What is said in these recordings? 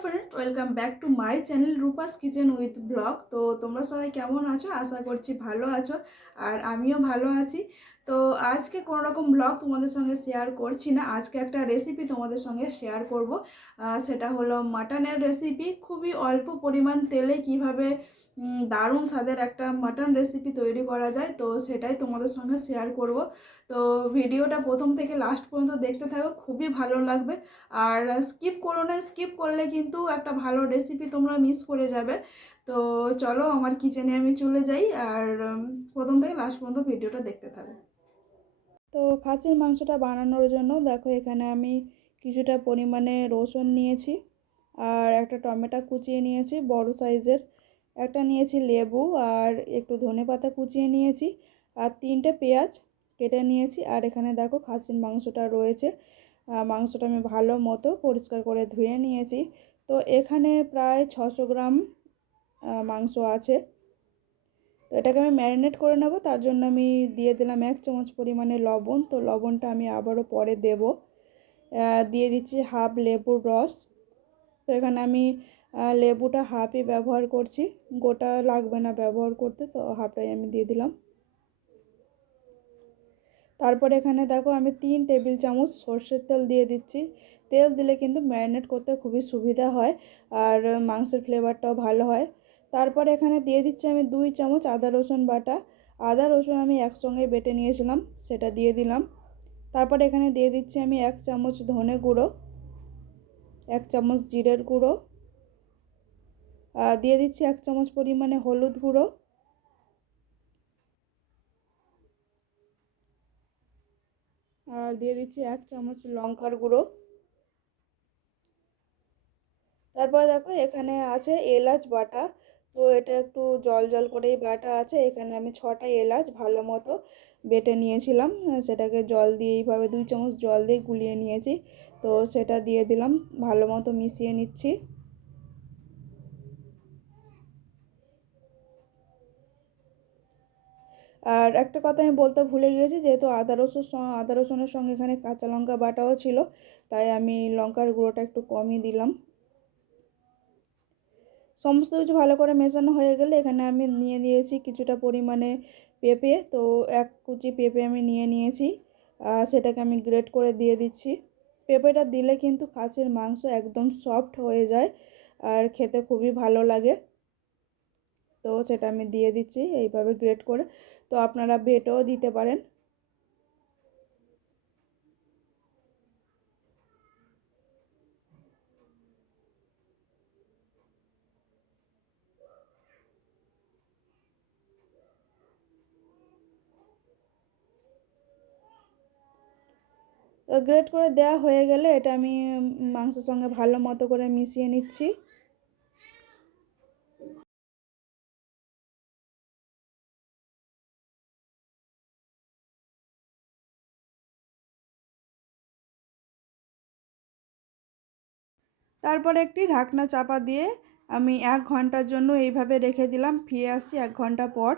Friends welcome back to my channel Rupa's kitchen with vlog. तो তোমরা সবাই কেমন আছো? আশা করছি ভালো আছো আর আমিও ভালো আছি। তো আজকে কোনো রকম ব্লগ তোমাদের সঙ্গে শেয়ার করছি না। আজকে একটা রেসিপি তোমাদের সঙ্গে শেয়ার করব। সেটা হলো মাটনের রেসিপি। খুবই অল্প পরিমাণ তেলে কিভাবে দারুণ স্বাদের একটা মাটন রেসিপি তৈরি করা যায়, তো সেটাই তোমাদের সঙ্গে শেয়ার করব। তো ভিডিওটা প্রথম থেকে লাস্ট পর্যন্ত দেখতে থাকো, খুবই ভালো লাগবে। আর স্কিপ করো না, স্কিপ করলে কিন্তু একটা ভালো রেসিপি তোমরা মিস করে যাবে। তো চলো আমার কিচেনে আমি চলে যাই আর প্রথম থেকে লাস্ট পর্যন্ত ভিডিওটা দেখতে থাকো। তো খাসির মাংসটা বানানোর জন্য দেখো এখানে আমি কিছুটা পরিমাণে রসুন নিয়েছি, আর একটা টমেটো কুচিয়ে নিয়েছি বড় সাইজের, একটা নিয়েছি লেবু, আর একটু ধনেপাতা কুচিয়ে নিয়েছি, আর 3টে পেঁয়াজ কেটে নিয়েছি। আর এখানে দেখো খাসির মাংসটা রয়েছে। মাংসটা আমি ভালো মতো পরিষ্কার করে ধুয়ে নিয়েছি। তো এখানে প্রায় 600 গ্রাম মাংস আছে। তো এটাকে আমি ম্যারিনেট করে নেব, তার জন্য আমি দিয়ে দিলাম 1 চামচ পরিমাণে লবণ। তো লবণটা আমি আবারও পরে দেব। দিয়ে দিচ্ছি হাফ লেবুর রস। তো এখানে আমি লেবুটা হাফই ব্যবহার করছি, গোটা লাগবে না ব্যবহার করতে, তো হাফটাই আমি দিয়ে দিলাম। তারপর এখানে দেখো আমি 3 টেবিল চামচ সরষের তেল দিয়ে দিচ্ছি। তেল দিলে কিন্তু ম্যারিনেট করতে খুবই সুবিধা হয় আর মাংসের ফ্লেভারটাও ভালো হয়। তারপর এখানে দিয়ে দিচ্ছি আমি 2 চামচ আদা রসুন বাটা। আদা রসুন আমি একসঙ্গে বেটে নিয়েছিলাম, সেটা দিয়ে দিলাম। তারপর এখানে দিয়ে দিচ্ছি আমি 1 চামচ ধনে গুঁড়ো, 1 চামচ জিরের গুঁড়ো, দিয়ে দিচ্ছি 1 চামচ পরিমাণে হলুদ গুঁড়ো, আর দিয়ে দিচ্ছি 1 চামচ লঙ্কার গুঁড়ো। তারপরে দেখো এখানে আছে এলাচ বাটা। তো এটা একটু জল জল করেই বাটা আছে। এখানে আমি 6টা এলাচ ভালো মতো বেটে নিয়েছিলাম, সেটাকে জল দিয়ে এইভাবে 2 চামচ জল দিয়ে গুলিয়ে নিয়েছি। তো সেটা দিয়ে দিলাম, ভালো মতো মিশিয়ে নিচ্ছি। আর একটা কথা আমি বলতে ভুলে গিয়েছি, যেহেতু আদা রসুনের সঙ্গে এখানে কাঁচা লঙ্কা বাটাও ছিল, তাই আমি লঙ্কার গুঁড়োটা একটু কমই দিলাম। সমস্ত কিছু ভালো করে মেশানো হয়ে গেলে এখানে আমি নিয়ে নিয়েছি কিছুটা পরিমাণে পেঁপে। তো 1 কুচি পেঁপে আমি নিয়ে নিয়েছি, সেটাকে আমি গ্রেট করে দিয়ে দিচ্ছি। পেঁপেটা দিলে কিন্তু খাসির মাংস একদম সফট হয়ে যায় আর খেতে খুবই ভালো লাগে। তো সেটা আমি দিয়ে দিচ্ছি এইভাবে গ্রেট করে। তো আপনারা বেটেও দিতে পারেন। তো গ্রেট করে দেওয়া হয়ে গেলে এটা আমি মাংসের সঙ্গে ভালো মতো করে মিশিয়ে নিচ্ছি। তারপরে একটি ঢাকনা চাপা দিয়ে আমি 1 ঘন্টার জন্য এইভাবে রেখে দিলাম। ফিরে আসছি 1 ঘন্টা পর।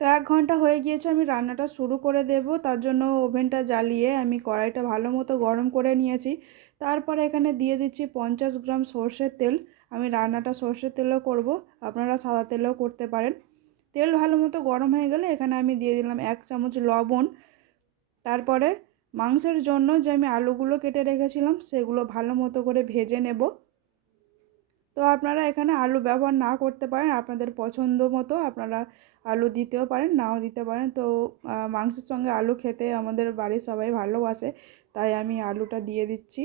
তো 1 ঘন্টা হয়ে গিয়েছে, আমি রান্নাটা শুরু করে দেব। তার জন্য ওভেনটা জ্বালিয়ে আমি কড়াইটা ভালো মতো গরম করে নিয়েছি। তারপরে এখানে দিয়ে দিচ্ছি 50 গ্রাম সর্ষের তেল। আমি রান্নাটা সর্ষের তেলেও করব, আপনারা সাদা তেলেও করতে পারেন। তেল ভালো মতো গরম হয়ে গেলে এখানে আমি দিয়ে দিলাম 1 চামচ লবণ। তারপরে মাংসের জন্য যে আমি আলুগুলো কেটে রেখেছিলাম সেগুলো ভালো মতো করে ভেজে নেব। তো আপনারা এখানে আলু ব্যবহার না করতে পারেন, আপনাদের পছন্দ মতো আপনারা আলু দিতেও পারেন, নাও দিতে পারেন। তো মাংসের সঙ্গে আলু খেতে আমাদের বাড়ির সবাই ভালোবাসে, তাই আমি আলুটা দিয়ে দিচ্ছি।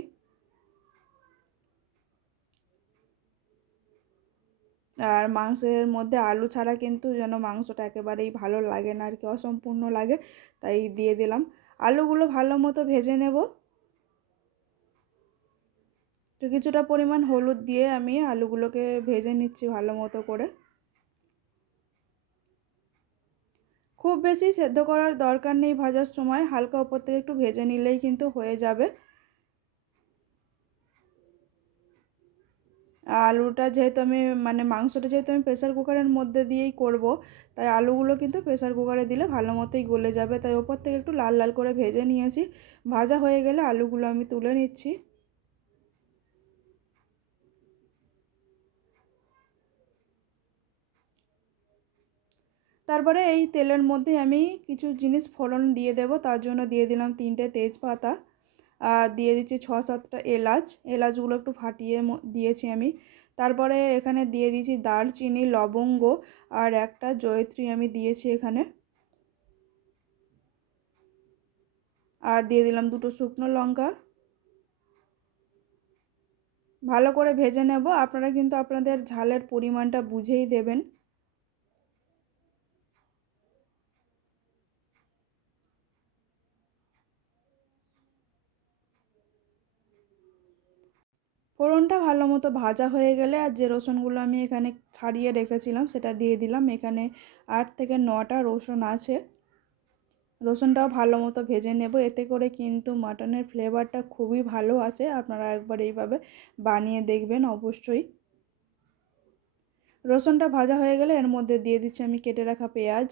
আর মাংসের মধ্যে আলু ছাড়া কিন্তু যেন মাংসটা একেবারেই ভালো লাগে না আর কি, অসম্পূর্ণ লাগে, তাই দিয়ে দিলাম। আলুগুলো ভালো মতো ভেজে নেব। তো কিছুটা পরিমাণ হলুদ দিয়ে আমি আলুগুলোকে ভেজে নিচ্ছি ভালো মতো করে। খুব বেশি সেদ্ধ করার দরকার নেই, ভাজার সময় হালকা উপর থেকে একটু ভেজে নিলেই কিন্তু হয়ে যাবে। আলুটা যেহেতু আমি মাংসটা যেহেতু আমি প্রেসার কুকারের মধ্যে দিয়েই করব, তাই আলুগুলো কিন্তু প্রেসার কুকারে দিলে ভালো মতোই গলে যাবে। তাই ওপর থেকে একটু লাল লাল করে ভেজে নিয়েছি। ভাজা হয়ে গেলে আলুগুলো আমি তুলে নিচ্ছি। তারপরে এই তেলের মধ্যে আমি কিছু জিনিস ফোড়ন দিয়ে দেব। তার জন্য দিয়ে দিলাম 3টে তেজপাতা, আর দিয়ে দিচ্ছি 6-7টা এলাচ। এলাচগুলো একটু ফাটিয়ে দিয়েছি আমি। তারপরে এখানে দিয়ে দিয়েছি দারচিনি, লবঙ্গ আর একটা জয়িত্রী আমি দিয়েছি এখানে। আর দিয়ে দিলাম 2টো শুকনো লঙ্কা। ভালো করে ভেজে নেব। আপনারা কিন্তু আপনাদের ঝালের পরিমাণটা বুঝেই দেবেন। ফোড়নটা ভালো মতো ভাজা হয়ে গেলে আর যে রসুনগুলো আমি এখানে ছাড়িয়ে রেখেছিলাম সেটা দিয়ে দিলাম। এখানে 8 থেকে 9টা রসুন আছে। রসুনটাও ভালো মতো ভেজে নেব। এতে করে কিন্তু মাটনের ফ্লেভারটা খুবই ভালো আসে। আপনারা একবার এইভাবে বানিয়ে দেখবেন অবশ্যই। রসুনটা ভাজা হয়ে গেলে এর মধ্যে দিয়ে দিচ্ছি আমি কেটে রাখা পেঁয়াজ।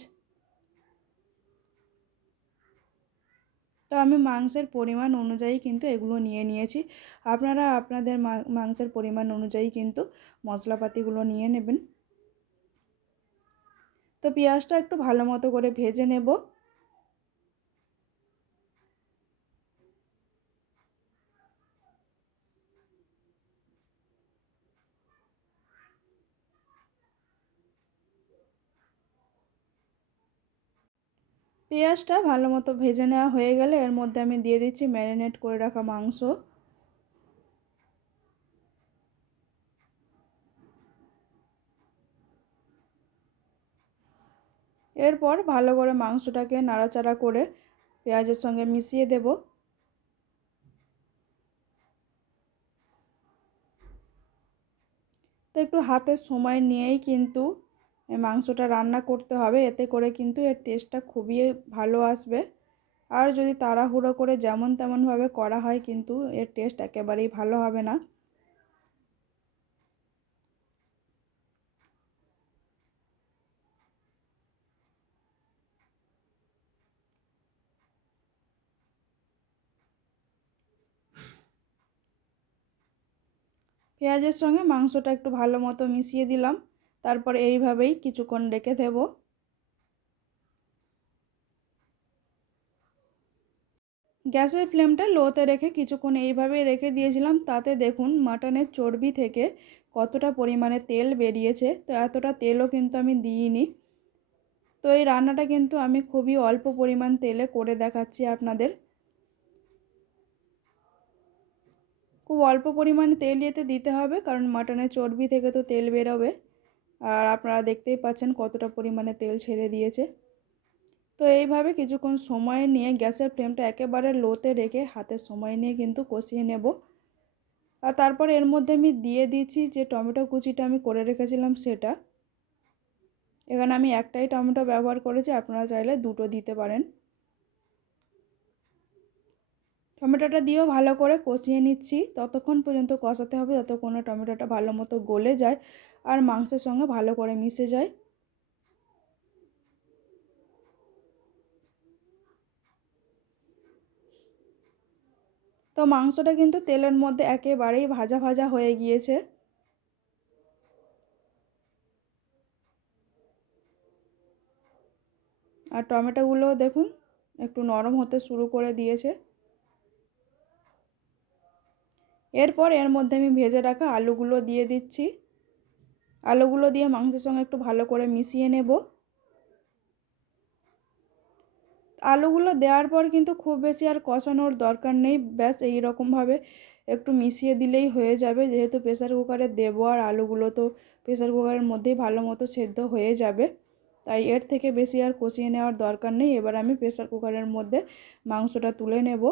তো আমি মাংসের পরিমাণ অনুযায়ী কিন্তু এগুলো নিয়ে নিয়েছি। আপনারা আপনাদের মাংসের পরিমাণ অনুযায়ী কিন্তু মশলাপাতিগুলো নিয়ে নেবেন। তো পেঁয়াজটা একটু ভালো মতো করে ভেজে নেব। পেঁয়াজটা ভালো মতো ভেজে নেওয়া হয়ে গেলে এর মধ্যে আমি দিয়ে দিচ্ছি ম্যারিনেট করে রাখা মাংস। এরপর ভালো করে মাংসটাকে নাড়াচাড়া করে পেঁয়াজের সঙ্গে মিশিয়ে দেব। তো একটু হাতে সময় নিয়েই কিন্তু মাংসটা রান্না করতে হবে। এতে করে কিন্তু এর টেস্টটা খুবই ভালো আসবে। আর যদি তাড়াহুড়ো করে যেমন তেমনভাবে করা হয় কিন্তু এর টেস্ট একেবারেই ভালো হবে না। পেঁয়াজের সঙ্গে মাংসটা একটু ভালো মতো মিশিয়ে দিলাম। তারপর এইভাবেই কিছুক্ষণ রেখে দেব। গ্যাসের ফ্লেমটা লোতে রেখে কিছুক্ষণ এইভাবেই রেখে দিয়েছিলাম। তাতে দেখুন মাটনের চর্বি থেকে কতটা পরিমাণে তেল বেরিয়েছে। তো এতটা তেলও কিন্তু আমি দিইনি। তো এই রান্নাটা কিন্তু আমি খুবই অল্প পরিমাণ তেলে করে দেখাচ্ছি আপনাদের। খুব অল্প পরিমাণে তেল এতে দিতে হবে, কারণ মাটনের চর্বি থেকে তো তেল বেরোবে। আর আপনারা দেখতেই পাচ্ছেন কতটা পরিমাণে তেল ছেড়ে দিয়েছে। তো এইভাবে কিছুক্ষণ সময় নিয়ে গ্যাসের ফ্লেমটা একেবারে লোতে রেখে হাতে সময় নিয়ে কিন্তু কষিয়ে নেব। আর তারপর এর মধ্যে আমি দিয়ে দিচ্ছি যে টমেটো কুচিটা আমি করে রেখেছিলাম সেটা। এখানে আমি একটাই টমেটো ব্যবহার করেছি, আপনারা চাইলে 2টো দিতে পারেন। টমেটোটা দিয়েও ভালো করে কষিয়ে নিচ্ছি। ততক্ষণ পর্যন্ত কষাতে হবে যতক্ষণ না টমেটোটা ভালো মতো গলে যায় আর মাংসের সঙ্গে ভালো করে মিশে যায়। তো মাংসটা কিন্তু তেলের মধ্যে একেবারেই ভাজা ভাজা হয়ে গিয়েছে। আর টমেটোগুলোও দেখুন একটু নরম হতে শুরু করে দিয়েছে। এরপর এর মধ্যে আমি ভেজে রাখা আলুগুলো দিয়ে দিচ্ছি। আলুগুলো দিয়ে মাংসের সঙ্গে একটু ভালো করে মিশিয়ে নেব। আলুগুলো দেওয়ার পর কিন্তু খুব বেশি আর কষানোর দরকার নেই। ব্যাস এই রকমভাবে একটু মিশিয়ে দিলেই হয়ে যাবে। যেহেতু প্রেসার কুকারে দেবো আর আলুগুলো তো প্রেসার কুকারের মধ্যেই ভালো মতো সেদ্ধ হয়ে যাবে, তাই এর থেকে বেশি আর কষিয়ে নেওয়ার দরকার নেই। এবার আমি প্রেসার কুকারের মধ্যে মাংসটা তুলে নেব।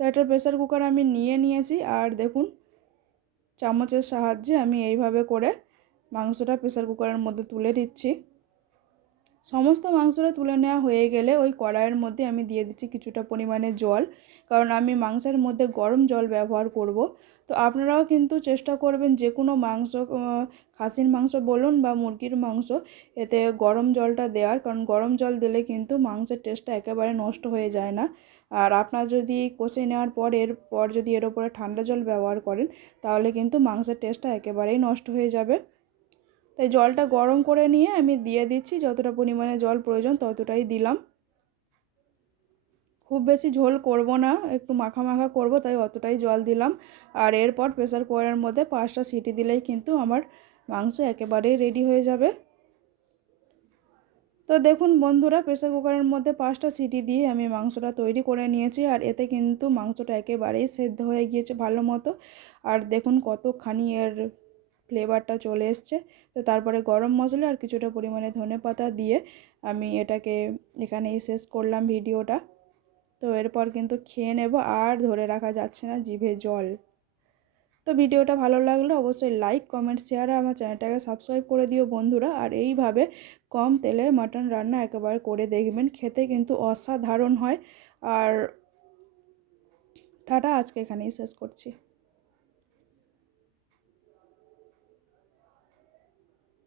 তো একটা প্রেসার কুকার আমি নিয়ে নিয়েছি আর দেখুন চামচের সাহায্যে আমি এইভাবে করে মাংসটা প্রেসার কুকারের মধ্যে তুলে দিচ্ছি। সমস্ত মাংসটা তুলে নেওয়া হয়ে গেলে ওই কড়াইয়ের মধ্যে আমি দিয়ে দিচ্ছি কিছুটা পরিমাণে জল, কারণ আমি মাংসের মধ্যে গরম জল ব্যবহার করব। তো আপনারাও কিন্তু চেষ্টা করবেন যে কোনো মাংস, খাসির মাংস বলুন বা মুরগির মাংস, এতে গরম জলটা দেওয়ার, কারণ গরম জল দিলে কিন্তু মাংসের টেস্টটা একেবারে নষ্ট হয়ে যায় না। আর আপনার যদি কষে নেওয়ার পর এরপর যদি এর উপরে ঠান্ডা জল ব্যবহার করেন তাহলে কিন্তু মাংসের টেস্টটা একেবারেই নষ্ট হয়ে যাবে। তো তাই জলটা গরম করে নিয়ে আমি দিয়ে দিচ্ছি, যতটা পরিমাণে জল প্রয়োজন ততটাই দিলাম। খুব বেশি ঝোল করব না, একটু মাখা মাখা করব, তাই অতটাই জল দিলাম। আর এরপর প্রেসার কুকারের মধ্যে 5টা সিটি দিলেই কিন্তু আমার মাংস একেবারেই রেডি হয়ে যাবে। তো দেখুন বন্ধুরা, প্রেসার কুকারের মধ্যে 5টা সিটি দিয়ে আমি মাংসটা তৈরি করে নিয়েছি। আর এতে কিন্তু মাংসটা একেবারেই সেদ্ধ হয়ে গিয়েছে ভালো মতো। আর দেখুন কতখানি এর ফ্লেভারটা চলে এসছে। তো তারপরে গরম মশলা আর কিছুটা পরিমাণে ধনেপাতা দিয়ে আমি এটাকে এখানেই শেষ করলাম ভিডিওটা। তো এরপর কিন্তু খেয়ে নেব, আর ধরে রাখা যাচ্ছে না জিভে জল। তো ভিডিওটা ভালো লাগলে অবশ্যই লাইক কমেন্ট শেয়ার আর আমার চ্যানেলটাকে সাবস্ক্রাইব করে দিও বন্ধুরা। আর এইভাবে কম তেলে মাটন রান্না একেবারে করে দেখবেন, খেতে কিন্তু অসাধারণ হয়। আর টাটা, আজকে এখানেই শেষ করছি।